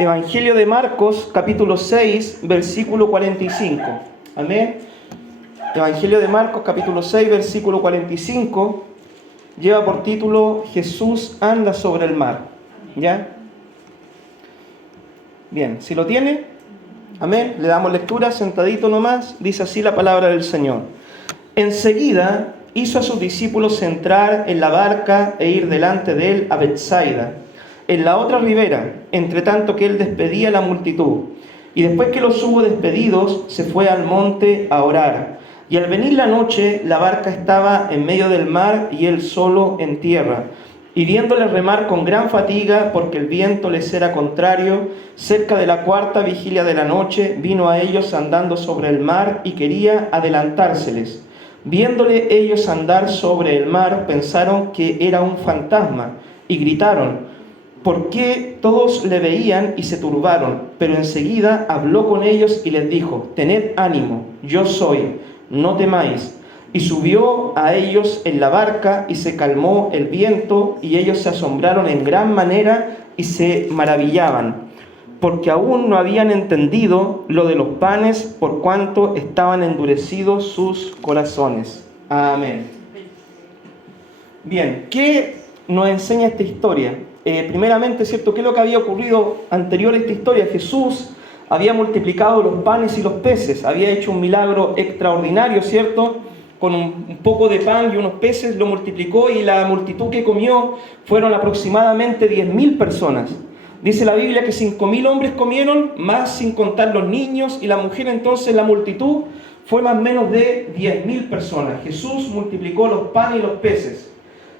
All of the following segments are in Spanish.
Evangelio de Marcos, capítulo 6, versículo 45. Amén. Evangelio de Marcos, capítulo 6, versículo 45, lleva por título Jesús anda sobre el mar. ¿Ya? Bien, si lo tiene, amén, le damos lectura, sentadito nomás, dice así la palabra del Señor. Enseguida hizo a sus discípulos entrar en la barca e ir delante de él a Betsaida, en la otra ribera, entre tanto que él despedía a la multitud. Y después que los hubo despedidos, se fue al monte a orar. Y al venir la noche, la barca estaba en medio del mar y él solo en tierra. Y viéndole remar con gran fatiga, porque el viento les era contrario, cerca de la cuarta vigilia de la noche, vino a ellos andando sobre el mar y quería adelantárseles. Viéndole ellos andar sobre el mar, pensaron que era un fantasma y gritaron, porque todos le veían y se turbaron. Pero enseguida habló con ellos y les dijo, tened ánimo, yo soy, no temáis. Y subió a ellos en la barca y se calmó el viento, y ellos se asombraron en gran manera y se maravillaban, porque aún no habían entendido lo de los panes, por cuanto estaban endurecidos sus corazones. Amén. Bien, ¿qué nos enseña esta historia? Primeramente, ¿cierto? ¿Qué es lo que había ocurrido anterior a esta historia? Jesús había multiplicado los panes y los peces, había hecho un milagro extraordinario, ¿cierto? Con un poco de pan y unos peces lo multiplicó, y la multitud que comió fueron aproximadamente 10.000 personas. Dice la Biblia que 5.000 hombres comieron, más sin contar los niños y la mujer. Entonces la multitud fue más o menos de 10.000 personas. Jesús multiplicó los panes y los peces.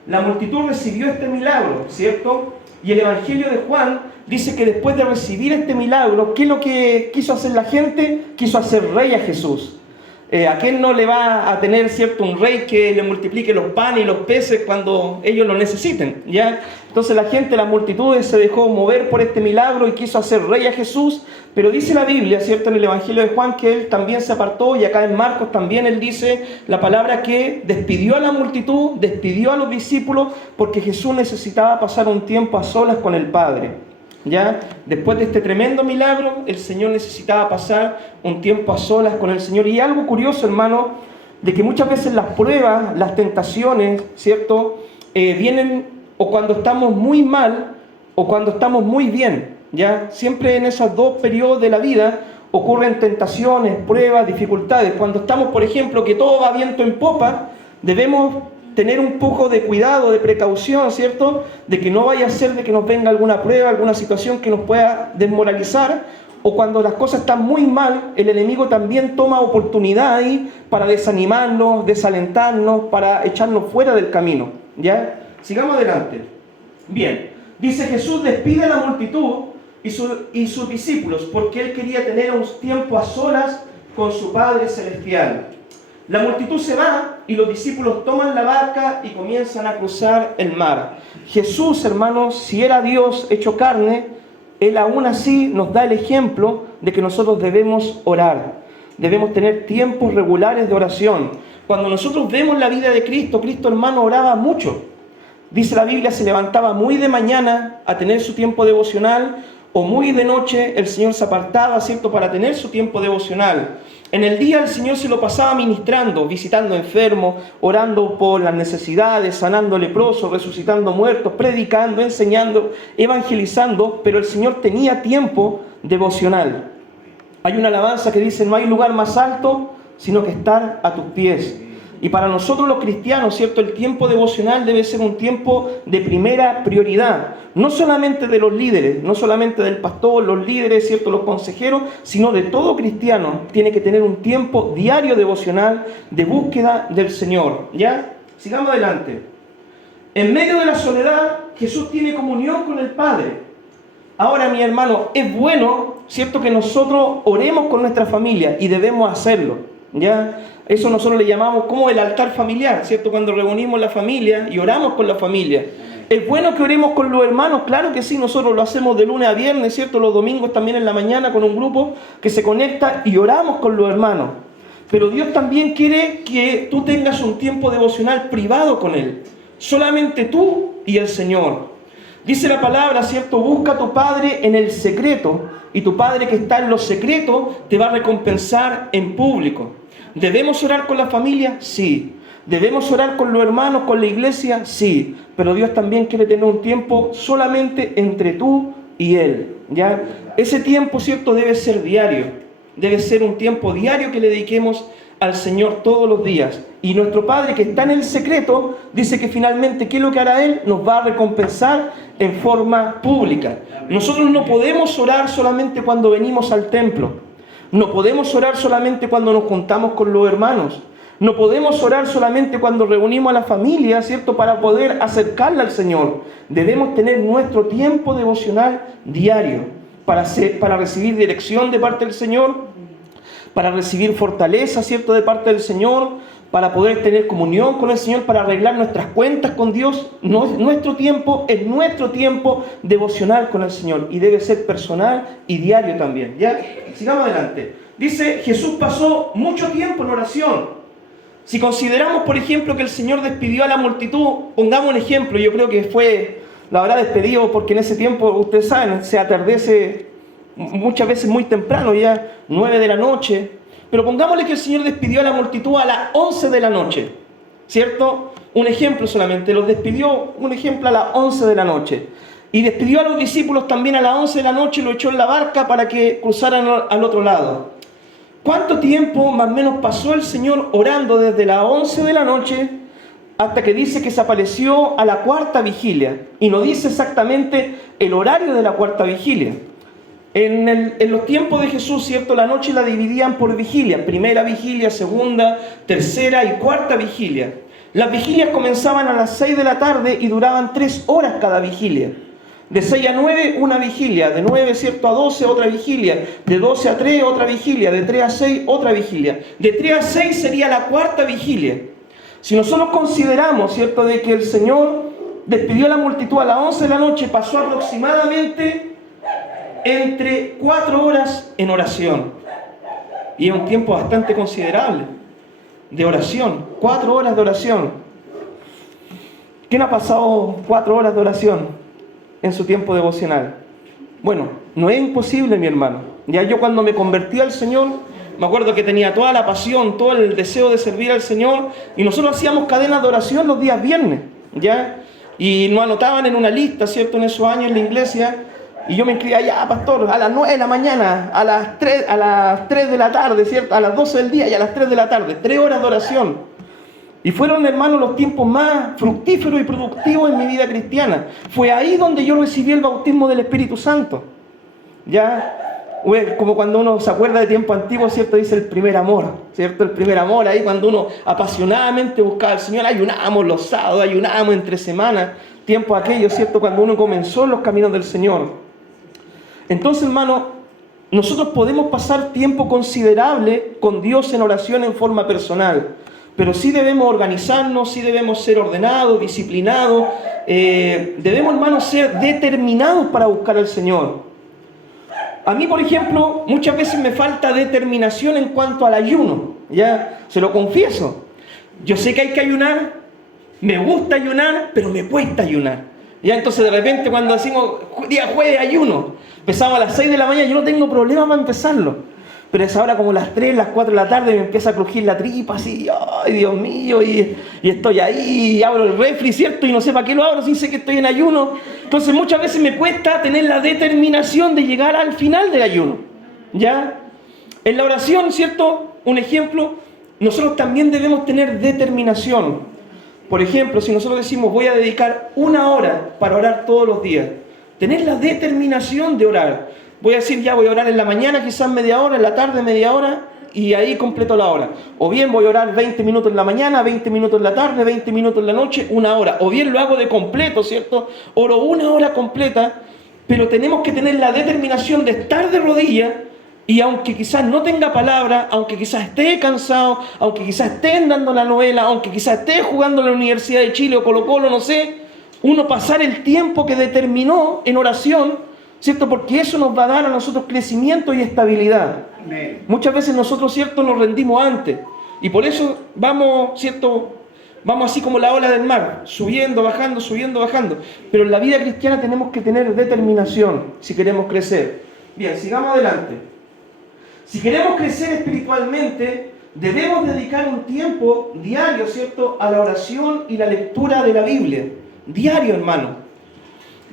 La multitud recibió este milagro, ¿cierto? Y el Evangelio de Juan dice que después de recibir este milagro, ¿qué es lo que quiso hacer la gente? Quiso hacer rey a Jesús. ¿A quién no le va a tener, cierto, un rey que le multiplique los panes y los peces cuando ellos lo necesiten? ¿Ya? Entonces la gente, la multitud se dejó mover por este milagro y quiso hacer rey a Jesús. Pero dice la Biblia, ¿cierto?, en el Evangelio de Juan, que él también se apartó, y acá en Marcos también él dice la palabra que despidió a la multitud, despidió a los discípulos, porque Jesús necesitaba pasar un tiempo a solas con el Padre. ¿Ya? Después de este tremendo milagro, el Señor necesitaba pasar un tiempo a solas con el Señor. Y algo curioso, hermano, de que muchas veces las pruebas, las tentaciones, ¿cierto?, vienen o cuando estamos muy mal o cuando estamos muy bien. ¿Ya? Siempre en esos dos periodos de la vida ocurren tentaciones, pruebas, dificultades. Cuando estamos, por ejemplo, que todo va viento en popa, debemos tener un poco de cuidado, de precaución, ¿cierto?, de que no vaya a ser de que nos venga alguna prueba, alguna situación que nos pueda desmoralizar. O cuando las cosas están muy mal, el enemigo también toma oportunidad ahí para desanimarnos, desalentarnos, para echarnos fuera del camino. ¿Ya? Sigamos adelante. Bien, dice Jesús despide a la multitud y sus discípulos, porque él quería tener un tiempo a solas con su Padre Celestial. La multitud se va y los discípulos toman la barca y comienzan a cruzar el mar. Jesús, hermanos, si era Dios hecho carne, él aún así nos da el ejemplo de que nosotros debemos orar. Debemos tener tiempos regulares de oración. Cuando nosotros vemos la vida de Cristo, Cristo, hermano, oraba mucho. Dice la Biblia, se levantaba muy de mañana a tener su tiempo devocional, o muy de noche el Señor se apartaba, ¿cierto?, para tener su tiempo devocional. En el día el Señor se lo pasaba ministrando, visitando enfermos, orando por las necesidades, sanando leprosos, resucitando muertos, predicando, enseñando, evangelizando, pero el Señor tenía tiempo devocional. Hay una alabanza que dice, no hay lugar más alto, sino que estar a tus pies. Y para nosotros los cristianos, ¿cierto?, el tiempo devocional debe ser un tiempo de primera prioridad. No solamente de los líderes, no solamente del pastor, los líderes, ¿cierto?, los consejeros, sino de todo cristiano. Tiene que tener un tiempo diario devocional de búsqueda del Señor. ¿Ya? Sigamos adelante. En medio de la soledad, Jesús tiene comunión con el Padre. Ahora, mi hermano, es bueno, ¿cierto?, que nosotros oremos con nuestra familia, y debemos hacerlo. ¿Ya? Eso nosotros le llamamos como el altar familiar, ¿cierto? Cuando reunimos la familia y oramos con la familia. ¿Es bueno que oremos con los hermanos? Claro que sí, nosotros lo hacemos de lunes a viernes, ¿cierto? Los domingos también en la mañana con un grupo que se conecta y oramos con los hermanos. Pero Dios también quiere que tú tengas un tiempo devocional privado con Él. Solamente tú y el Señor. Dice la palabra, ¿cierto? Busca a tu Padre en el secreto, y tu Padre que está en lo secreto te va a recompensar en público. ¿Debemos orar con la familia? Sí. ¿Debemos orar con los hermanos, con la iglesia? Sí. Pero Dios también quiere tener un tiempo solamente entre tú y Él, ¿ya? Ese tiempo, ¿cierto? Debe ser diario. Debe ser un tiempo diario que le dediquemos al Señor todos los días. Y nuestro Padre que está en el secreto, dice que finalmente, ¿qué es lo que hará Él? Nos va a recompensar en forma pública. Nosotros no podemos orar solamente cuando venimos al templo. No podemos orar solamente cuando nos juntamos con los hermanos. No podemos orar solamente cuando reunimos a la familia, ¿cierto? Para poder acercarla al Señor. Debemos tener nuestro tiempo devocional diario para recibir dirección de parte del Señor, para recibir fortaleza, ¿cierto?, de parte del Señor, para poder tener comunión con el Señor, para arreglar nuestras cuentas con Dios. Nuestro tiempo es nuestro tiempo devocional con el Señor y debe ser personal y diario también. ¿Ya? Sigamos adelante. Dice, Jesús pasó mucho tiempo en oración. Si consideramos, por ejemplo, que el Señor despidió a la multitud, pongamos un ejemplo, yo creo que fue, la habrá despedido porque en ese tiempo, ustedes saben, se atardece muchas veces muy temprano, ya 9 de la noche, pero pongámosle que el Señor despidió a la multitud a las 11 de la noche, ¿cierto? Un ejemplo solamente, los despidió, un ejemplo, a las 11 de la noche, y despidió a los discípulos también a las 11 de la noche y lo echó en la barca para que cruzaran al otro lado. ¿Cuánto tiempo más o menos pasó el Señor orando desde las 11 de la noche hasta que dice que se apareció a la cuarta vigilia? Y no dice exactamente el horario de la cuarta vigilia. En los tiempos de Jesús, ¿cierto? La noche la dividían por vigilia. Primera vigilia, segunda, tercera y cuarta vigilia. Las vigilias comenzaban a las 6 de la tarde y duraban 3 horas cada vigilia. De 6 a 9, una vigilia. De 9, ¿cierto?, a 12, otra vigilia. De 12 a 3, otra vigilia. De 3 a 6, otra vigilia. De 3 a 6 sería la cuarta vigilia. Si nosotros consideramos, ¿cierto?, de que el Señor despidió a la multitud a las 11 de la noche, pasó aproximadamente entre 4 horas en oración. Y es un tiempo bastante considerable de oración. 4 horas de oración. ¿Quién ha pasado 4 horas de oración en su tiempo devocional? Bueno, no es imposible, mi hermano. Ya yo cuando me convertí al Señor, me acuerdo que tenía toda la pasión, todo el deseo de servir al Señor, y nosotros hacíamos cadenas de oración los días viernes, ¿ya? Y nos anotaban en una lista, ¿cierto?, en esos años en la iglesia. Y yo me inscribía ya, pastor, a las 9 de la mañana, a las 3 de la tarde, ¿cierto? A las 12 del día y a las 3 de la tarde. 3 horas de oración. Y fueron, hermanos, los tiempos más fructíferos y productivos en mi vida cristiana. Fue ahí donde yo recibí el bautismo del Espíritu Santo. Ya, como cuando uno se acuerda de tiempo antiguo, ¿cierto? Dice el primer amor, ¿cierto? El primer amor, ahí cuando uno apasionadamente buscaba al Señor. Ayunábamos los sábados, ayunábamos entre semanas. Tiempo aquello, ¿cierto? Cuando uno comenzó en los caminos del Señor. Entonces, hermano, nosotros podemos pasar tiempo considerable con Dios en oración en forma personal, pero sí debemos organizarnos, sí debemos ser ordenados, disciplinados, debemos, hermano, ser determinados para buscar al Señor. A mí, por ejemplo, muchas veces me falta determinación en cuanto al ayuno, ya, se lo confieso. Yo sé que hay que ayunar, me gusta ayunar, pero me cuesta ayunar. Ya, entonces de repente cuando decimos día jueves ayuno, empezamos a las 6 de la mañana, yo no tengo problema para empezarlo. Pero es ahora como las 3, las 4 de la tarde me empieza a crujir la tripa así, ¡ay, Dios mío! Y estoy ahí, y abro el refri, ¿cierto? Y no sé para qué lo abro, si sé que estoy en ayuno. Entonces muchas veces me cuesta tener la determinación de llegar al final del ayuno, ¿ya? En la oración, ¿cierto? Un ejemplo, nosotros también debemos tener determinación. Por ejemplo, si nosotros decimos voy a dedicar 1 hora para orar todos los días, tener la determinación de orar. Voy a decir ya voy a orar en la mañana quizás media hora, en la tarde media hora y ahí completo la hora. O bien voy a orar 20 minutos en la mañana, 20 minutos en la tarde, 20 minutos en la noche, 1 hora. O bien lo hago de completo, ¿cierto? Oro 1 hora completa, pero tenemos que tener la determinación de estar de rodillas. Y aunque quizás no tenga palabra, aunque quizás esté cansado, aunque quizás estén dando la novela, aunque quizás esté jugando en la Universidad de Chile o Colo-Colo, no sé, uno pasar el tiempo que determinó en oración, ¿cierto? Porque eso nos va a dar a nosotros crecimiento y estabilidad. Amén. Muchas veces nosotros, ¿cierto?, nos rendimos antes. Y por eso vamos, ¿cierto?, Vamos así como la ola del mar, subiendo, bajando, subiendo, bajando. Pero en la vida cristiana tenemos que tener determinación si queremos crecer. Bien, sigamos adelante. Si queremos crecer espiritualmente, debemos dedicar un tiempo diario, ¿cierto?, a la oración y la lectura de la Biblia. Diario, hermano.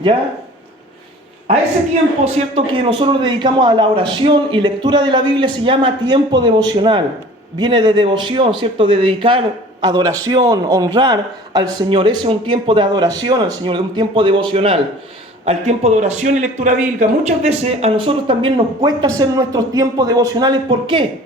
¿Ya? A ese tiempo, ¿cierto?, que nosotros dedicamos a la oración y lectura de la Biblia se llama tiempo devocional. Viene de devoción, ¿cierto?, de dedicar adoración, honrar al Señor. Ese es un tiempo de adoración al Señor, un tiempo devocional. Al tiempo de oración y lectura bíblica. Muchas veces a nosotros también nos cuesta hacer nuestros tiempos devocionales. ¿Por qué?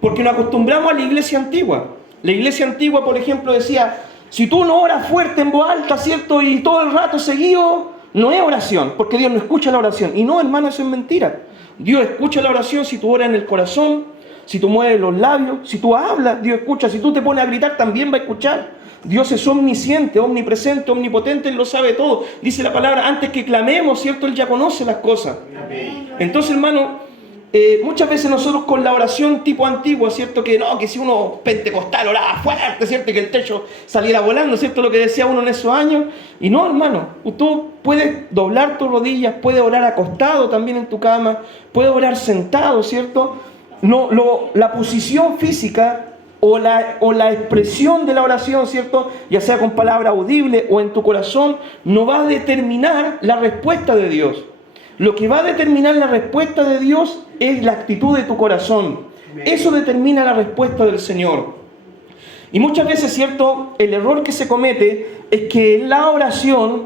Porque nos acostumbramos a la iglesia antigua. La iglesia antigua, por ejemplo, decía, si tú no oras fuerte en voz alta, ¿cierto?, y todo el rato seguido, no es oración, porque Dios no escucha la oración. Y no, hermano, eso es mentira. Dios escucha la oración si tú oras en el corazón, si tú mueves los labios, si tú hablas, Dios escucha. Si tú te pones a gritar, también va a escuchar. Dios es omnisciente, omnipresente, omnipotente, Él lo sabe todo. Dice la palabra, antes que clamemos, ¿cierto?, Él ya conoce las cosas. Entonces, hermano, muchas veces nosotros con la oración tipo antigua, ¿cierto?, que no, que si uno pentecostal oraba fuerte, ¿cierto?, que el techo saliera volando, ¿cierto?, lo que decía uno en esos años. Y no, hermano, tú puedes doblar tus rodillas, puedes orar acostado también en tu cama, puedes orar sentado, ¿cierto? No, la posición física o la expresión de la oración, ¿cierto?, ya sea con palabra audible o en tu corazón, no va a determinar la respuesta de Dios. Lo que va a determinar la respuesta de Dios es la actitud de tu corazón. Eso determina la respuesta del Señor. Y muchas veces, ¿cierto?, el error que se comete es que en la oración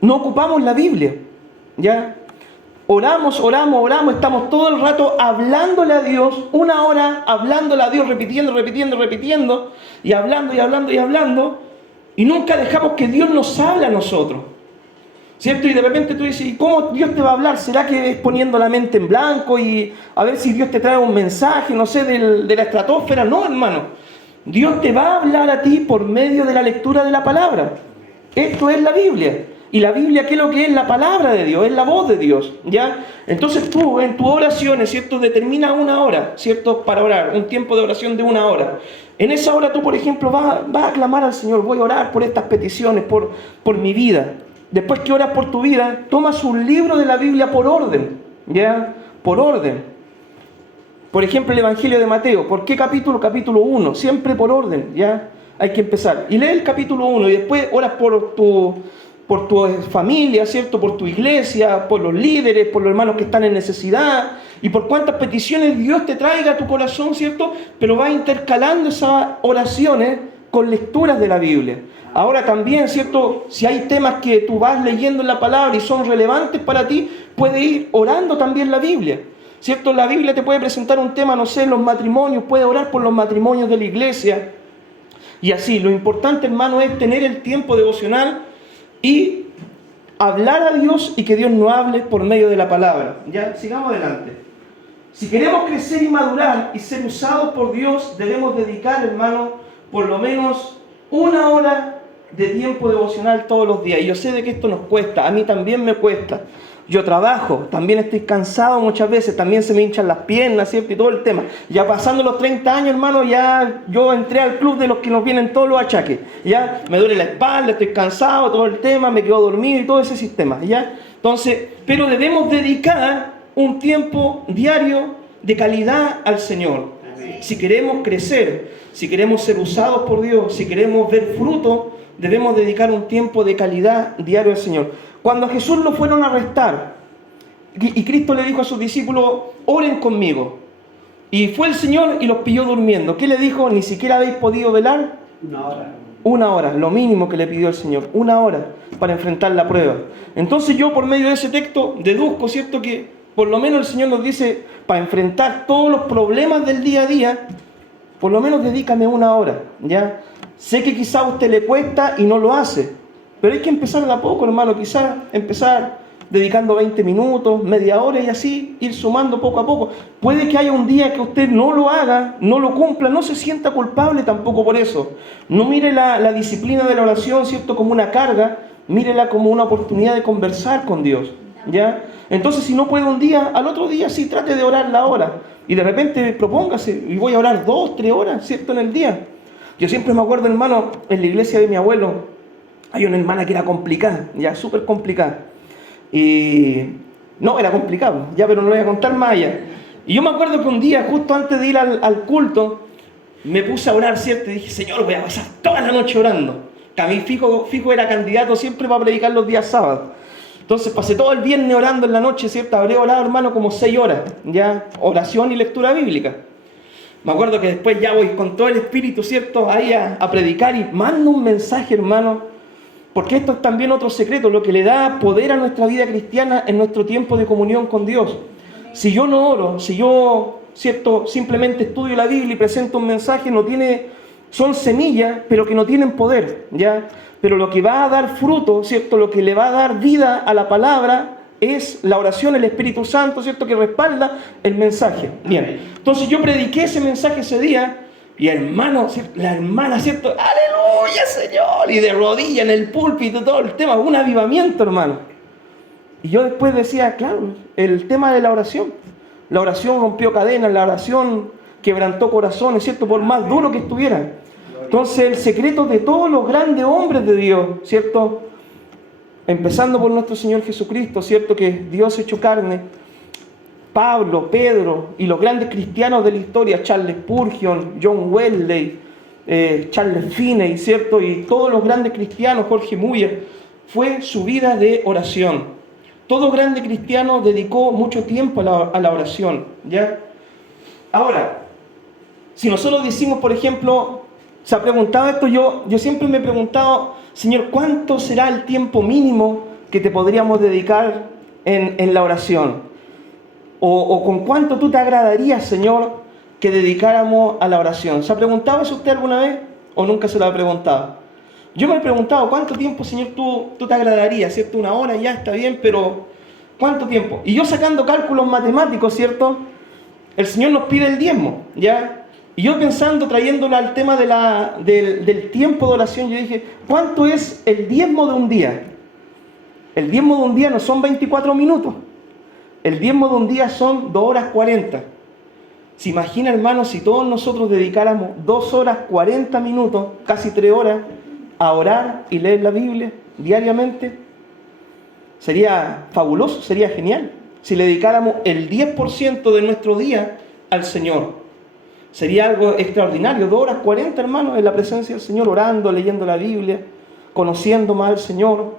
no ocupamos la Biblia, ¿ya? Oramos, estamos todo el rato hablándole a Dios, una hora hablándole a Dios, repitiendo, y hablando, y nunca dejamos que Dios nos hable a nosotros, ¿cierto? Y de repente tú dices, ¿y cómo Dios te va a hablar? ¿Será que es poniendo la mente en blanco y a ver si Dios te trae un mensaje, no sé, de la estratosfera? No, hermano. Dios te va a hablar a ti por medio de la lectura de la palabra. Esto es la Biblia. Y la Biblia, ¿qué es lo que es? La palabra de Dios, es la voz de Dios, ¿ya? Entonces tú, en tus oraciones, ¿cierto?, determina una hora, ¿cierto?, para orar, un tiempo de oración de una hora. En esa hora tú, por ejemplo, vas a clamar al Señor, voy a orar por estas peticiones, por mi vida. Después que oras por tu vida, tomas un libro de la Biblia por orden, ¿ya? Por orden. Por ejemplo, el Evangelio de Mateo. ¿Por qué capítulo? Capítulo 1. Siempre por orden, ¿ya? Hay que empezar. Y lee el capítulo 1 y después oras por tu familia, ¿cierto? Por tu iglesia, por los líderes, por los hermanos que están en necesidad y por cuántas peticiones Dios te traiga a tu corazón, ¿cierto? Pero vas intercalando esas oraciones con lecturas de la Biblia. Ahora también, ¿cierto?, si hay temas que tú vas leyendo en la palabra y son relevantes para ti, puedes ir orando también la Biblia, ¿cierto? La Biblia te puede presentar un tema, no sé, los matrimonios, puedes orar por los matrimonios de la iglesia. Y así, lo importante, hermano, es tener el tiempo devocional y hablar a Dios y que Dios nos hable por medio de la palabra. Ya, sigamos adelante. Si queremos crecer y madurar y ser usados por Dios, debemos dedicar, hermano, por lo menos una hora de tiempo devocional todos los días. Y yo sé de que esto nos cuesta, a mí también me cuesta. Yo trabajo, también estoy cansado muchas veces, también se me hinchan las piernas, ¿cierto? Y todo el tema. Ya pasando los 30 años, hermano, ya yo entré al club de los que nos vienen todos los achaques. Ya me duele la espalda, estoy cansado, todo el tema, me quedo dormido y todo ese sistema, ¿ya? Entonces, pero debemos dedicar un tiempo diario de calidad al Señor. Si queremos crecer, si queremos ser usados por Dios, si queremos ver fruto, debemos dedicar un tiempo de calidad diario al Señor. Cuando a Jesús lo fueron a arrestar y Cristo le dijo a sus discípulos, oren conmigo. Y fue el Señor y los pilló durmiendo. ¿Qué le dijo? Ni siquiera habéis podido velar. Una hora, lo mínimo que le pidió el Señor. Una hora para enfrentar la prueba. Entonces yo por medio de ese texto deduzco, ¿cierto?, que por lo menos el Señor nos dice, para enfrentar todos los problemas del día a día, por lo menos dedícame una hora, ¿ya? Sé que quizá a usted le cuesta y no lo hace, pero hay que empezar de a poco, hermano. Quizás empezar dedicando 20 minutos, media hora y así ir sumando poco a poco. Puede que haya un día que usted no lo haga, no lo cumpla, no se sienta culpable tampoco por eso. No mire la disciplina de la oración, ¿cierto?, como una carga, mírela como una oportunidad de conversar con Dios, ¿ya? Entonces, si no puede un día, al otro día sí trate de orar la hora. Y de repente propóngase, y voy a orar 2, 3 horas, ¿cierto?, en el día. Yo siempre me acuerdo, hermano, en la iglesia de mi abuelo, hay una hermana que era complicada, ya súper complicada. Y no, era complicado, ya, pero no lo voy a contar más allá. Y yo me acuerdo que un día, justo antes de ir al culto, me puse a orar, ¿cierto? Y dije, Señor, voy a pasar toda la noche orando. Que a mí fijo era candidato siempre para predicar los días sábados. Entonces pasé todo el viernes orando en la noche, ¿cierto? Habré orado, hermano, como 6 horas, ya, oración y lectura bíblica. Me acuerdo que después ya voy con todo el espíritu, ¿cierto? Ahí a predicar y mando un mensaje, hermano. Porque esto es también otro secreto, lo que le da poder a nuestra vida cristiana en nuestro tiempo de comunión con Dios. Si yo no oro, si yo, ¿cierto?, simplemente estudio la Biblia y presento un mensaje, son semillas, pero que no tienen poder, ¿ya? Pero lo que va a dar fruto, ¿cierto?, lo que le va a dar vida a la palabra es la oración, el Espíritu Santo, ¿cierto?, que respalda el mensaje. Bien, entonces yo prediqué ese mensaje ese día, y hermano, la hermana, ¿cierto?, aleluya, Señor, y de rodillas en el púlpito, todo el tema, un avivamiento, hermano. Y yo después decía, claro, el tema de la oración rompió cadenas, la oración quebrantó corazones, ¿cierto?, por más duro que estuvieran. Entonces el secreto de todos los grandes hombres de Dios, ¿cierto?, empezando por nuestro Señor Jesucristo, ¿cierto?, que Dios hecho carne, Pablo, Pedro y los grandes cristianos de la historia, Charles Spurgeon, John Wesley, Charles Finney, ¿cierto?, y todos los grandes cristianos, Jorge Muller, fue su vida de oración. Todo grande cristiano dedicó mucho tiempo a la oración, ¿ya? Ahora, si nosotros decimos, por ejemplo, se ha preguntado esto, yo siempre me he preguntado, Señor, ¿cuánto será el tiempo mínimo que te podríamos dedicar en la oración? O con cuánto tú te agradarías, Señor, que dedicáramos a la oración. ¿Se ha preguntado eso usted alguna vez o nunca se lo ha preguntado? Yo me he preguntado, ¿cuánto tiempo, Señor, tú te agradarías? ¿Cierto? 1 hora ya está bien, pero ¿cuánto tiempo? Y yo sacando cálculos matemáticos, ¿cierto? El Señor nos pide el diezmo, ¿ya? Y yo pensando, trayéndolo al tema del tiempo de oración, yo dije, ¿cuánto es el diezmo de un día? El diezmo de un día no son 24 minutos. El diezmo de un día son 2 horas 40. ¿Se imagina, hermano, si todos nosotros dedicáramos 2 horas 40 minutos, casi 3 horas, a orar y leer la Biblia diariamente? Sería fabuloso, sería genial. Si le dedicáramos el 10% de nuestro día al Señor, sería algo extraordinario. 2 horas 40, hermano, en la presencia del Señor, orando, leyendo la Biblia, conociendo más al Señor,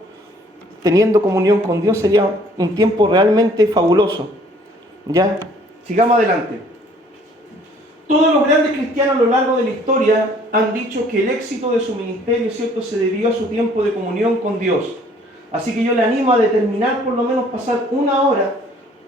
teniendo comunión con Dios, sería un tiempo realmente fabuloso. ¿Ya? Sigamos adelante. Todos los grandes cristianos a lo largo de la historia han dicho que el éxito de su ministerio, ¿cierto?, se debió a su tiempo de comunión con Dios. Así que yo le animo a determinar por lo menos pasar 1 hora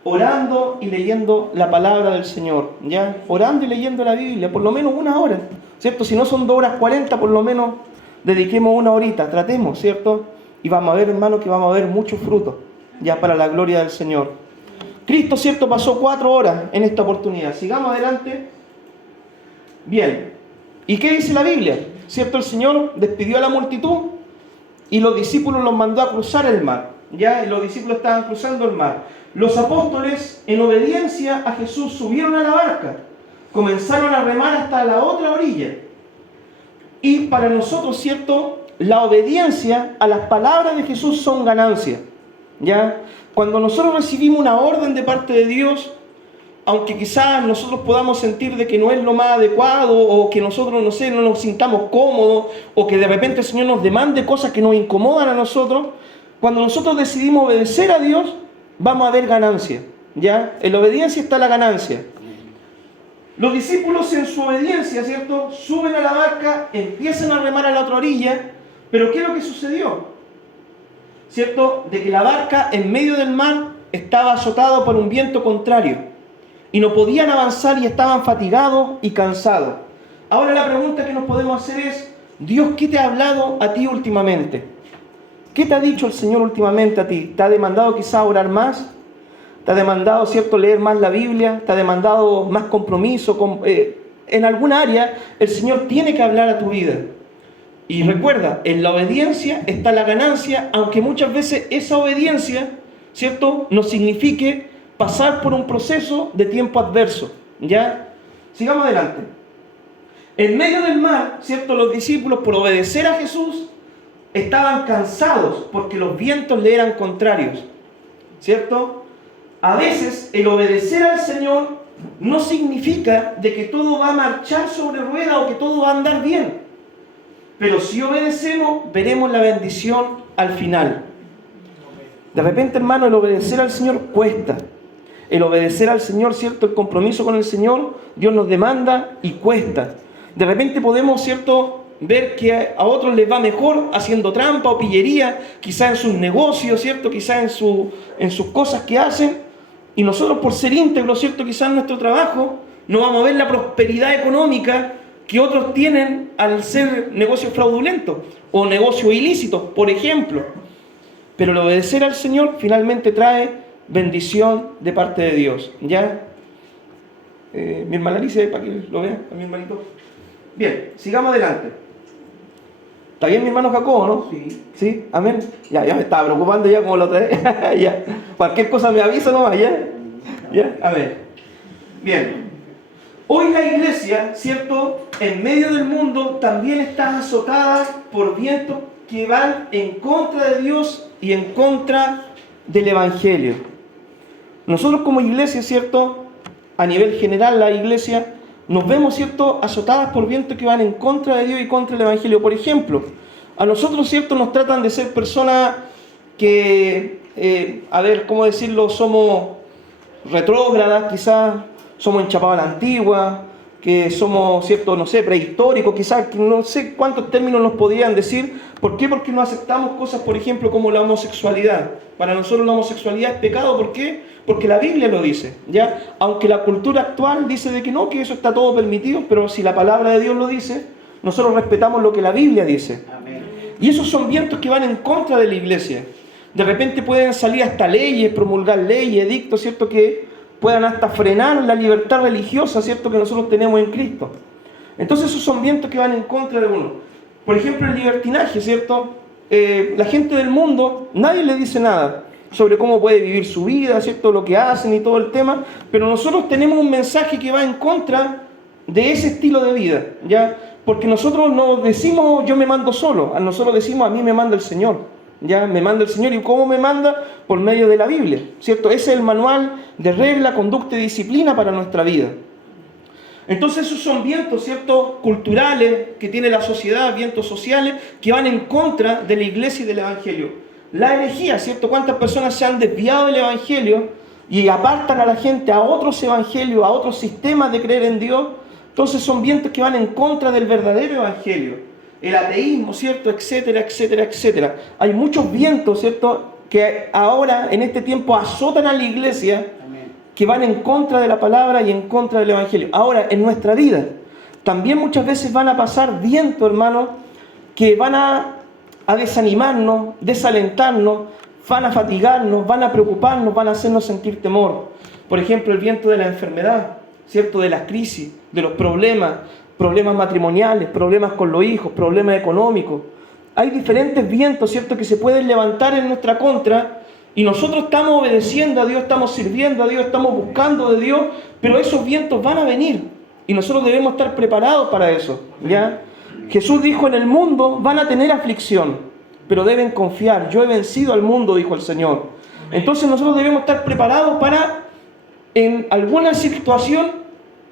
orando y leyendo la palabra del Señor, ¿ya? Orando y leyendo la Biblia, por lo menos 1 hora, ¿cierto? Si no son 2 horas 40, por lo menos dediquemos 1 horita, tratemos, ¿cierto? Y vamos a ver, hermano, que vamos a ver mucho fruto, ya, para la gloria del Señor. Cristo, ¿cierto?, pasó 4 horas en esta oportunidad. Sigamos adelante. Bien, ¿y qué dice la Biblia? ¿Cierto? El Señor despidió a la multitud y los discípulos los mandó a cruzar el mar. Ya, y los discípulos estaban cruzando el mar. Los apóstoles, en obediencia a Jesús, subieron a la barca, comenzaron a remar hasta la otra orilla. Y para nosotros, ¿cierto?, la obediencia a las palabras de Jesús son ganancia. ¿Ya? Cuando nosotros recibimos una orden de parte de Dios, aunque quizás nosotros podamos sentir de que no es lo más adecuado, o que nosotros, no sé, no nos sintamos cómodos, o que de repente el Señor nos demande cosas que nos incomodan a nosotros, cuando nosotros decidimos obedecer a Dios, vamos a ver ganancia. ¿Ya? En la obediencia está la ganancia. Los discípulos en su obediencia, ¿cierto?, suben a la barca, empiezan a remar a la otra orilla, pero ¿qué es lo que sucedió? ¿Cierto? De que la barca en medio del mar estaba azotada por un viento contrario y no podían avanzar y estaban fatigados y cansados. Ahora la pregunta que nos podemos hacer es, Dios, ¿qué te ha hablado a ti últimamente? ¿Qué te ha dicho el Señor últimamente a ti? ¿Te ha demandado quizás orar más? ¿Te ha demandado, cierto, leer más la Biblia? ¿Te ha demandado más compromiso? En algún área el Señor tiene que hablar a tu vida. Y recuerda, en la obediencia está la ganancia, aunque muchas veces esa obediencia, ¿cierto?, no signifique pasar por un proceso de tiempo adverso. ¿Ya? Sigamos adelante. En medio del mar, ¿cierto? Los discípulos, por obedecer a Jesús, estaban cansados porque los vientos le eran contrarios, ¿cierto? A veces el obedecer al Señor no significa de que todo va a marchar sobre ruedas o que todo va a andar bien. Pero si obedecemos, veremos la bendición al final. De repente, hermano, el obedecer al Señor cuesta. El obedecer al Señor, ¿cierto? El compromiso con el Señor, Dios nos demanda y cuesta. De repente podemos, ¿cierto?, ver que a otros les va mejor haciendo trampa o pillería, quizás en sus negocios, ¿cierto?, quizás en sus cosas que hacen, y nosotros por ser íntegros, ¿cierto?, quizás en nuestro trabajo no vamos a ver la prosperidad económica que otros tienen al ser negocios fraudulentos o negocios ilícitos, por ejemplo. Pero el obedecer al Señor finalmente trae bendición de parte de Dios, ¿ya? Mi hermana Alicia, para que lo vean, a mi hermanito. Bien, sigamos adelante. ¿Está bien mi hermano Jacobo, no? Sí. ¿Sí? Amén. Ya me estaba preocupando ya como la otra vez. Ya. Cualquier cosa me avisa nomás, ¿ya? ¿Ya? A ver. Bien. Hoy la iglesia, ¿cierto?, en medio del mundo también está azotada por vientos que van en contra de Dios y en contra del Evangelio. Nosotros como iglesia, ¿cierto?, a nivel general la iglesia, nos vemos, ¿cierto?, azotadas por vientos que van en contra de Dios y contra el Evangelio. Por ejemplo, a nosotros, ¿cierto?, nos tratan de ser personas que, ¿cómo decirlo?, somos retrógradas, quizás somos enchapados a la antigua, que somos, ¿cierto?, no sé, prehistóricos, quizás, no sé cuántos términos nos podrían decir. ¿Por qué? Porque no aceptamos cosas, por ejemplo, como la homosexualidad. Para nosotros la homosexualidad es pecado, ¿por qué? Porque la Biblia lo dice, ¿ya? Aunque la cultura actual dice de que no, que eso está todo permitido, pero si la palabra de Dios lo dice, nosotros respetamos lo que la Biblia dice. Amén. Y esos son vientos que van en contra de la iglesia. De repente pueden salir hasta leyes, promulgar leyes, edictos, ¿cierto?, que puedan hasta frenar la libertad religiosa, ¿cierto?, que nosotros tenemos en Cristo. Entonces esos son vientos que van en contra de uno. Por ejemplo, el libertinaje, ¿cierto? La gente del mundo, nadie le dice nada sobre cómo puede vivir su vida, ¿cierto?, lo que hacen y todo el tema, pero nosotros tenemos un mensaje que va en contra de ese estilo de vida, ¿ya? Porque nosotros no decimos yo me mando solo, nosotros decimos a mí me manda el Señor. Ya me manda el Señor. ¿Y cómo me manda? Por medio de la Biblia, ¿cierto? Ese es el manual de regla, conducta y disciplina para nuestra vida. Entonces esos son vientos, ¿cierto?, culturales que tiene la sociedad, vientos sociales que van en contra de la iglesia y del Evangelio. La herejía, ¿cierto? ¿Cuántas personas se han desviado del Evangelio y apartan a la gente a otros evangelios, a otros sistemas de creer en Dios? Entonces son vientos que van en contra del verdadero Evangelio. El ateísmo, ¿cierto?, etcétera, etcétera, etcétera. Hay muchos vientos, ¿cierto?, que ahora, en este tiempo, azotan a la iglesia, que van en contra de la palabra y en contra del Evangelio. Ahora, en nuestra vida, también muchas veces van a pasar vientos, hermanos, que van a desanimarnos, desalentarnos, van a fatigarnos, van a preocuparnos, van a hacernos sentir temor. Por ejemplo, el viento de la enfermedad, ¿cierto?, de las crisis, de los problemas matrimoniales, problemas con los hijos, problemas económicos. Hay diferentes vientos, ¿cierto?, que se pueden levantar en nuestra contra y nosotros estamos obedeciendo a Dios, estamos sirviendo a Dios, estamos buscando de Dios, pero esos vientos van a venir y nosotros debemos estar preparados para eso, ¿ya? Jesús dijo, en el mundo van a tener aflicción, pero deben confiar. Yo he vencido al mundo, dijo el Señor. Entonces nosotros debemos estar preparados para, en alguna situación,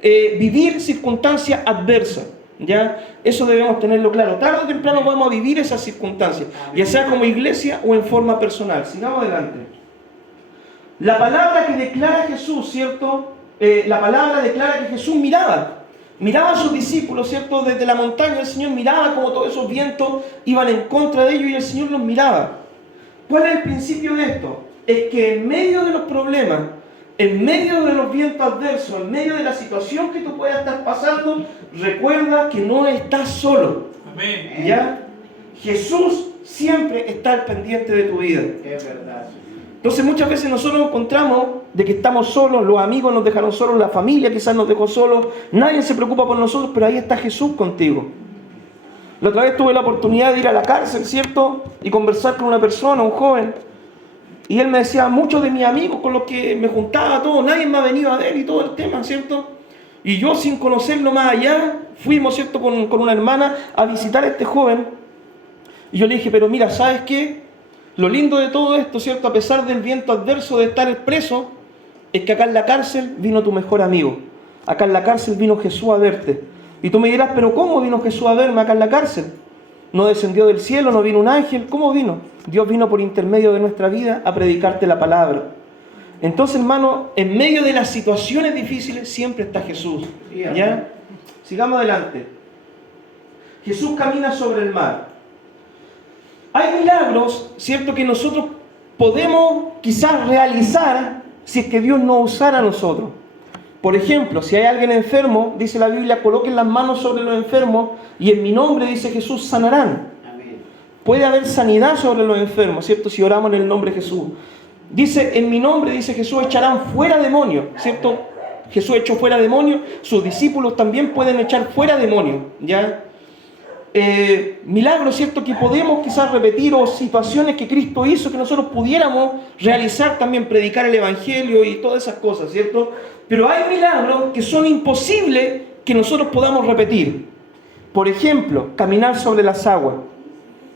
vivir circunstancias adversas, ¿ya? Eso debemos tenerlo claro. Tarde o temprano vamos a vivir esas circunstancias, ya sea como iglesia o en forma personal. Sigamos adelante. La palabra que declara Jesús, ¿cierto? La palabra declara que Jesús miraba a sus discípulos, ¿cierto? Desde la montaña el Señor miraba como todos esos vientos iban en contra de ellos y el Señor los miraba. ¿Cuál es el principio de esto? Es que en medio de los problemas, en medio de los vientos adversos, en medio de la situación que tú puedas estar pasando, recuerda que no estás solo. Amén. ¿Ya? Jesús siempre está al pendiente de tu vida. Es verdad. Entonces muchas veces nosotros nos encontramos de que estamos solos, los amigos nos dejaron solos, la familia quizás nos dejó solos, nadie se preocupa por nosotros, pero ahí está Jesús contigo. La otra vez tuve la oportunidad de ir a la cárcel, ¿cierto? Y conversar con una persona, un joven. Y él me decía, muchos de mis amigos con los que me juntaba, todo, nadie me ha venido a ver y todo el tema, ¿cierto? Y yo, sin conocerlo más allá, fuimos, ¿cierto?, con una hermana a visitar a este joven. Y yo le dije, pero mira, ¿sabes qué? Lo lindo de todo esto, ¿cierto?, a pesar del viento adverso de estar preso, es que acá en la cárcel vino tu mejor amigo. Acá en la cárcel vino Jesús a verte. Y tú me dirás, pero ¿cómo vino Jesús a verme acá en la cárcel? No descendió del cielo, no vino un ángel. ¿Cómo vino? Dios vino por intermedio de nuestra vida a predicarte la palabra. Entonces, hermano, en medio de las situaciones difíciles siempre está Jesús. ¿Ya? Sigamos adelante. Jesús camina sobre el mar. Hay milagros, ¿cierto?, que nosotros podemos quizás realizar si es que Dios no usara a nosotros. Por ejemplo, si hay alguien enfermo, dice la Biblia, coloquen las manos sobre los enfermos y en mi nombre, dice Jesús, sanarán. Amén. Puede haber sanidad sobre los enfermos, ¿cierto?, si oramos en el nombre de Jesús. Dice, en mi nombre, dice Jesús, echarán fuera demonios, ¿cierto? Jesús echó fuera demonios, sus discípulos también pueden echar fuera demonios, ¿ya? Milagros, ¿cierto?, que podemos quizás repetir, o situaciones que Cristo hizo que nosotros pudiéramos realizar también, predicar el Evangelio y todas esas cosas, ¿cierto? Pero hay milagros que son imposibles que nosotros podamos repetir. Por ejemplo, caminar sobre las aguas.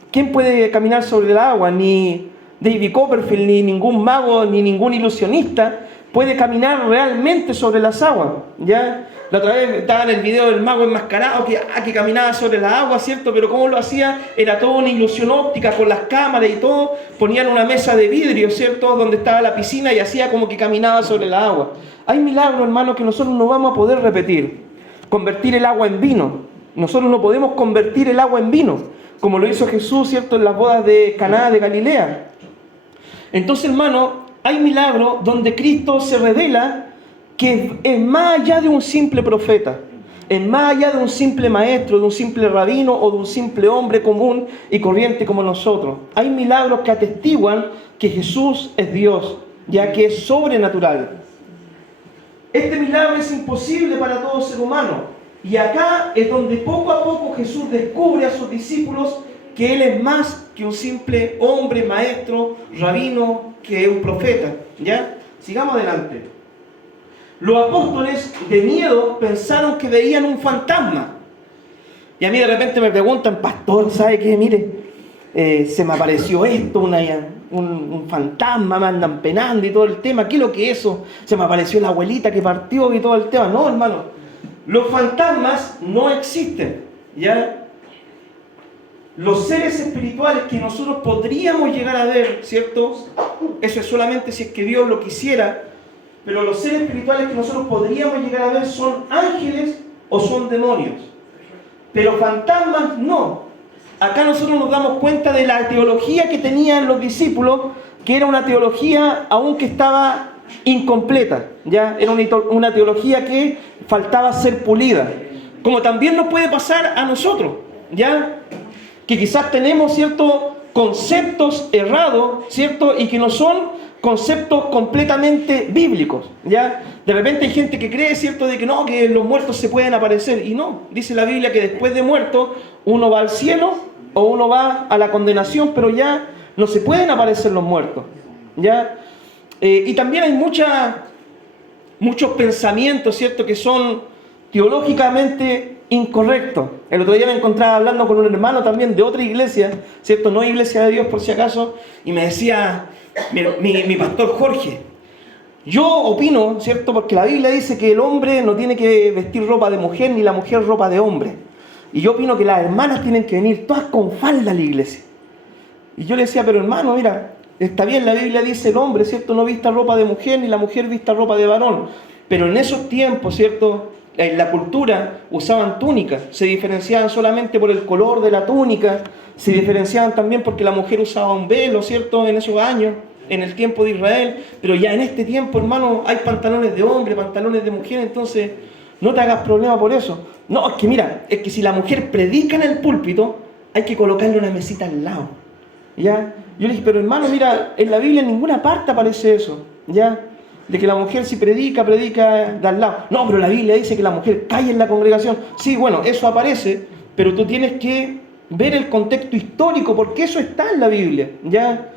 ¿Quién puede caminar sobre el agua? Ni David Copperfield, ni ningún mago, ni ningún ilusionista puede caminar realmente sobre las aguas, ¿ya? La otra vez estaba en el video del mago enmascarado que caminaba sobre las aguas, ¿cierto? Pero cómo lo hacía, era toda una ilusión óptica con las cámaras y todo. Ponían una mesa de vidrio, ¿cierto?, donde estaba la piscina y hacía como que caminaba sobre la agua. Hay milagros, hermanos, que nosotros no vamos a poder repetir. Convertir el agua en vino. Nosotros no podemos convertir el agua en vino, como lo hizo Jesús, ¿cierto?, en las bodas de Caná de Galilea. Entonces, hermano, hay milagros donde Cristo se revela que es más allá de un simple profeta, es más allá de un simple maestro, de un simple rabino o de un simple hombre común y corriente como nosotros. Hay milagros que atestiguan que Jesús es Dios, ya que es sobrenatural. Este milagro es imposible para todo ser humano. Y acá es donde poco a poco Jesús descubre a sus discípulos que Él es más que un simple hombre, maestro, rabino, que un profeta. ¿Ya? Sigamos adelante. Los apóstoles, de miedo, pensaron que veían un fantasma. Y a mí de repente me preguntan, pastor, ¿sabe qué? Mire, se me apareció esto, un fantasma, me andan penando y todo el tema. ¿Qué es lo que es eso? Se me apareció la abuelita que partió y todo el tema. No, hermano, los fantasmas no existen, ¿ya? Los seres espirituales que nosotros podríamos llegar a ver, ¿cierto? Eso es solamente si es que Dios lo quisiera. Pero los seres espirituales que nosotros podríamos llegar a ver son ángeles o son demonios. Pero fantasmas no. Acá nosotros nos damos cuenta de la teología que tenían los discípulos, que era una teología aún que estaba incompleta, ¿ya? Era una teología que faltaba ser pulida. Como también nos puede pasar a nosotros, ¿ya? Que quizás tenemos ciertos conceptos errados, ¿cierto? Y que no son conceptos completamente bíblicos, ¿ya? De repente hay gente que cree, ¿cierto?, de que no, que los muertos se pueden aparecer. Y no, dice la Biblia que después de muerto uno va al cielo o uno va a la condenación, pero ya no se pueden aparecer los muertos, ¿ya? Y también hay muchos pensamientos, ¿cierto?, que son teológicamente incorrectos. El otro día me encontraba hablando con un hermano también de otra iglesia, ¿cierto?, no iglesia de Dios por si acaso, y me decía, mi pastor Jorge, yo opino, ¿cierto?, porque la Biblia dice que el hombre no tiene que vestir ropa de mujer ni la mujer ropa de hombre. Y yo opino que las hermanas tienen que venir todas con falda a la iglesia. Y yo le decía, pero hermano, mira, está bien, la Biblia dice el hombre, ¿cierto?, no vista ropa de mujer ni la mujer vista ropa de varón. Pero en esos tiempos, ¿cierto?, en la cultura usaban túnicas, se diferenciaban solamente por el color de la túnica, se diferenciaban también porque la mujer usaba un velo, ¿cierto?, en esos años, en el tiempo de Israel, pero ya en este tiempo, hermano, hay pantalones de hombre, pantalones de mujer, entonces no te hagas problema por eso. No, es que mira, es que si la mujer predica en el púlpito, hay que colocarle una mesita al lado, ¿ya? Yo le dije, pero hermano, mira, en la Biblia en ninguna parte aparece eso, ¿ya? De que la mujer si predica de al lado. No, pero la Biblia dice que la mujer cae en la congregación. Sí, bueno, eso aparece, pero tú tienes que ver el contexto histórico, porque eso está en la Biblia, ¿ya?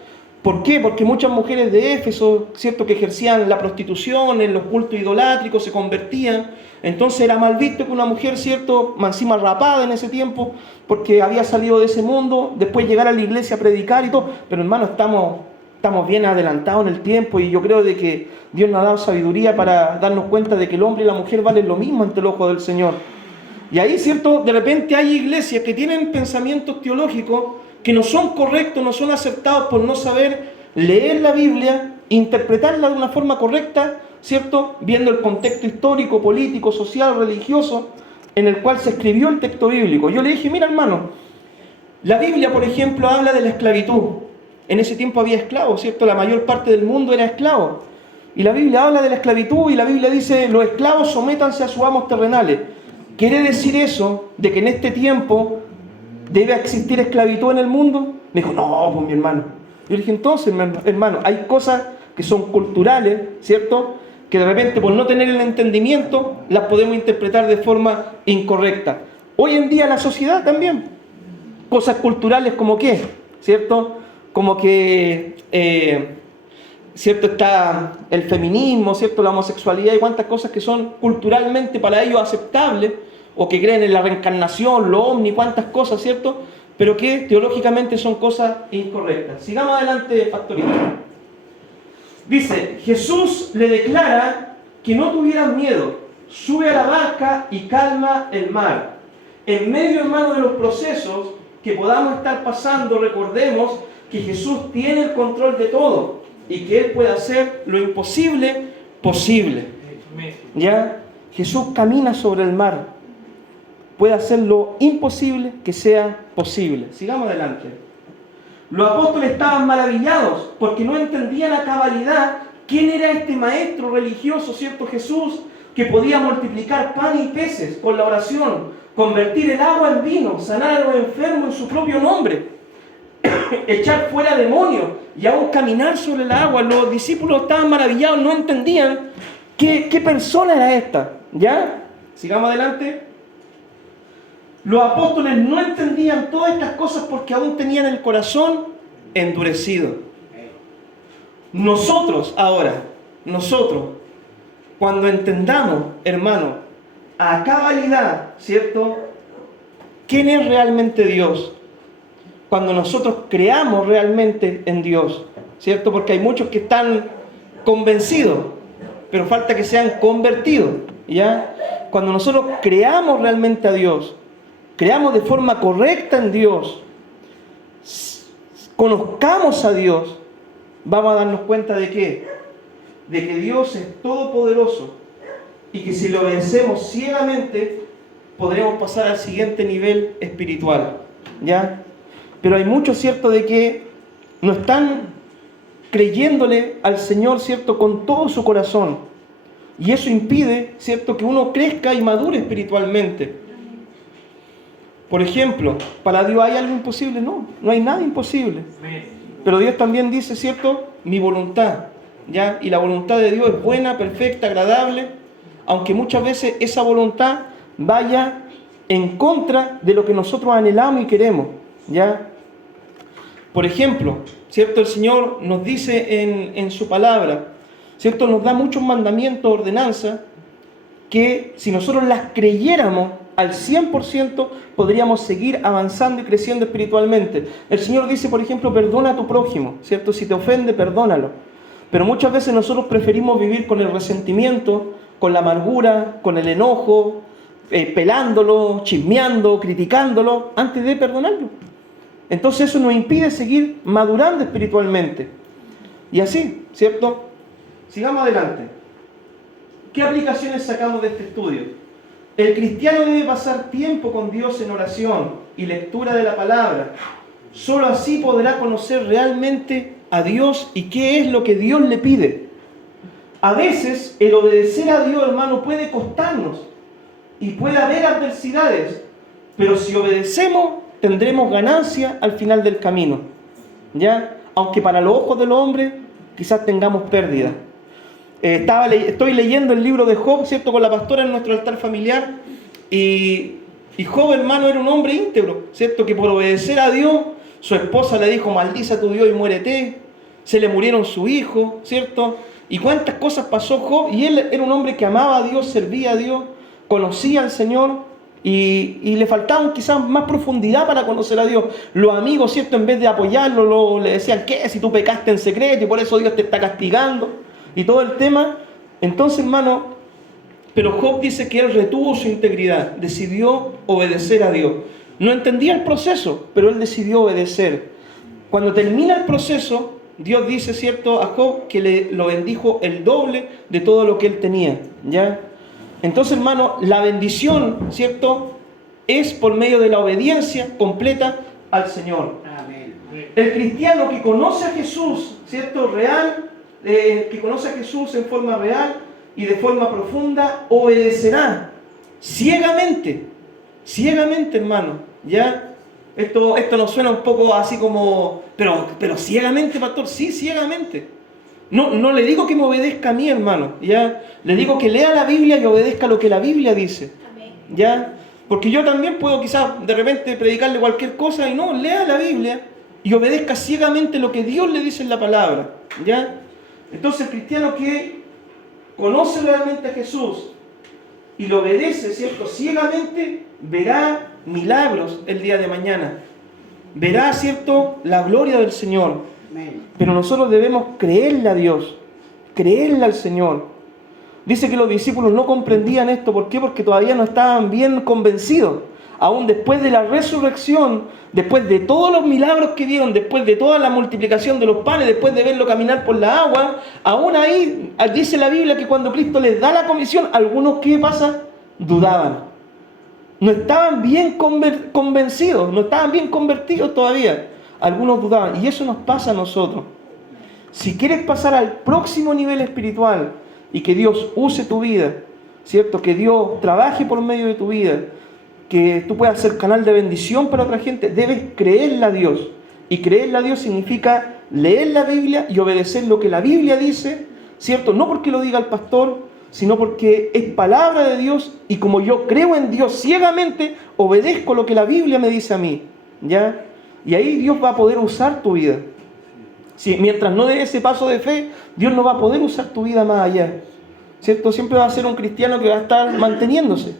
¿Por qué? Porque muchas mujeres de Éfeso, ¿cierto?, que ejercían la prostitución en los cultos idolátricos, se convertían. Entonces era mal visto que una mujer, ¿cierto?, encima rapada en ese tiempo, porque había salido de ese mundo, después llegar a la iglesia a predicar y todo. Pero hermano, estamos bien adelantados en el tiempo, y yo creo de que Dios nos ha dado sabiduría para darnos cuenta de que el hombre y la mujer valen lo mismo ante el ojo del Señor. Y ahí, ¿cierto?, de repente hay iglesias que tienen pensamientos teológicos que no son correctos, no son aceptados por no saber leer la Biblia, interpretarla de una forma correcta, ¿cierto?, viendo el contexto histórico, político, social, religioso en el cual se escribió el texto bíblico. Yo le dije, mira hermano, la Biblia, por ejemplo, habla de la esclavitud. En ese tiempo había esclavos, ¿cierto? La mayor parte del mundo era esclavo. Y la Biblia habla de la esclavitud, y la Biblia dice, los esclavos sométanse a sus amos terrenales. ¿Quiere decir eso de que en este tiempo debe existir esclavitud en el mundo? Me dijo, no, pues mi hermano. Yo le dije, entonces, hermano, hay cosas que son culturales, ¿cierto?, que de repente por no tener el entendimiento las podemos interpretar de forma incorrecta. Hoy en día la sociedad también, cosas culturales como qué, ¿cierto?, como que, ¿cierto?, está el feminismo, ¿cierto?, la homosexualidad y cuantas cosas que son culturalmente para ellos aceptables, o que creen en la reencarnación, lo ovni, cuantas cosas, ¿cierto?, pero que teológicamente son cosas incorrectas. Sigamos adelante, pastorito. Dice, Jesús le declara que no tuvieran miedo, sube a la barca y calma el mar. En medio, hermano, de los procesos que podamos estar pasando, recordemos que Jesús tiene el control de todo y que Él puede hacer lo imposible posible. ¿Ya? Jesús camina sobre el mar, puede hacer lo imposible que sea posible. Sigamos adelante. Los apóstoles estaban maravillados porque no entendían a cabalidad quién era este maestro religioso, ¿cierto?, Jesús, que podía multiplicar pan y peces con la oración, convertir el agua en vino, sanar a los enfermos en su propio nombre, echar fuera demonios y aún caminar sobre el agua. Los discípulos estaban maravillados, no entendían qué persona era esta. ¿Ya? Sigamos adelante. Los apóstoles no entendían todas estas cosas porque aún tenían el corazón endurecido. Nosotros, cuando entendamos, hermano, a cabalidad, ¿cierto?, quién es realmente Dios, cuando nosotros creamos realmente en Dios, ¿cierto?, porque hay muchos que están convencidos, pero falta que sean convertidos, ¿ya? Cuando nosotros creamos realmente a Dios, creamos de forma correcta en Dios, conozcamos a Dios, vamos a darnos cuenta de ¿qué? De que Dios es todopoderoso y que si lo vencemos ciegamente podremos pasar al siguiente nivel espiritual, ¿ya? Pero hay muchos, ¿cierto?, de que no están creyéndole al Señor, ¿cierto?, con todo su corazón, y eso impide, ¿cierto?, que uno crezca y madure espiritualmente. Por ejemplo, ¿para Dios hay algo imposible? No, no hay nada imposible. Pero Dios también dice, ¿cierto?, mi voluntad, ¿ya? Y la voluntad de Dios es buena, perfecta, agradable, aunque muchas veces esa voluntad vaya en contra de lo que nosotros anhelamos y queremos, ¿ya? Por ejemplo, ¿cierto?, el Señor nos dice en su palabra, ¿cierto?, nos da muchos mandamientos, ordenanzas, que si nosotros las creyéramos al 100%, podríamos seguir avanzando y creciendo espiritualmente. El Señor dice, por ejemplo, perdona a tu prójimo, ¿cierto? Si te ofende, perdónalo. Pero muchas veces nosotros preferimos vivir con el resentimiento, con la amargura, con el enojo, pelándolo, chismeando, criticándolo, antes de perdonarlo. Entonces eso nos impide seguir madurando espiritualmente. Y así, ¿cierto? Sigamos adelante. ¿Qué aplicaciones sacamos de este estudio? El cristiano debe pasar tiempo con Dios en oración y lectura de la palabra. Solo así podrá conocer realmente a Dios y qué es lo que Dios le pide. A veces el obedecer a Dios, hermano, puede costarnos y puede haber adversidades, pero si obedecemos tendremos ganancia al final del camino, ¿ya? Aunque para los ojos del hombre quizás tengamos pérdida. Estoy leyendo el libro de Job, ¿cierto?, con la pastora en nuestro altar familiar, y Job, hermano, era un hombre íntegro, ¿cierto?, que por obedecer a Dios, su esposa le dijo, maldice a tu Dios y muérete, se le murieron su hijo, ¿cierto? Y cuántas cosas pasó Job, y él era un hombre que amaba a Dios, servía a Dios, conocía al Señor, y le faltaba quizás más profundidad para conocer a Dios. Los amigos, ¿cierto? En vez de apoyarlo, le decían, ¿qué? Si tú pecaste en secreto y por eso Dios te está castigando, y todo el tema. Entonces, hermano, pero Job dice que él retuvo su integridad, decidió obedecer a Dios. No entendía el proceso, pero él decidió obedecer. Cuando termina el proceso, Dios dice, ¿cierto?, a Job que lo bendijo el doble de todo lo que él tenía, ¿ya? Entonces, hermano, la bendición, ¿cierto?, es por medio de la obediencia completa al Señor. Amén. El cristiano que conoce a Jesús, ¿cierto?, real, que conoce a Jesús en forma real y de forma profunda, obedecerá ciegamente, hermano, ¿ya? Esto nos suena un poco así como, pero ciegamente, pastor, sí, ciegamente. No le digo que me obedezca a mí, hermano, ¿ya? Le digo que lea la Biblia y obedezca lo que la Biblia dice, ¿ya? Porque yo también puedo quizás de repente predicarle cualquier cosa y no, lea la Biblia y obedezca ciegamente lo que Dios le dice en la palabra, ¿ya? Entonces el cristiano que conoce realmente a Jesús y lo obedece, ¿cierto?, ciegamente, verá milagros el día de mañana. Verá, ¿cierto?, la gloria del Señor. Pero nosotros debemos creerle a Dios, creerle al Señor. Dice que los discípulos no comprendían esto. ¿Por qué? Porque todavía no estaban bien convencidos. Aún después de la resurrección, después de todos los milagros que vieron, después de toda la multiplicación de los panes, después de verlo caminar por la agua, aún ahí dice la Biblia que cuando Cristo les da la comisión, algunos, ¿qué pasa? Dudaban. No estaban bien convencidos, no estaban bien convertidos todavía. Algunos dudaban, y eso nos pasa a nosotros. Si quieres pasar al próximo nivel espiritual y que Dios use tu vida, ¿cierto?, que Dios trabaje por medio de tu vida, que tú puedas ser canal de bendición para otra gente, debes creerle a Dios. Y creerle a Dios significa leer la Biblia y obedecer lo que la Biblia dice, ¿cierto? No porque lo diga el pastor, sino porque es palabra de Dios, y como yo creo en Dios ciegamente, obedezco lo que la Biblia me dice a mí, ¿ya? Y ahí Dios va a poder usar tu vida. Si mientras no dé ese paso de fe, Dios no va a poder usar tu vida más allá, ¿cierto? Siempre va a ser un cristiano que va a estar manteniéndose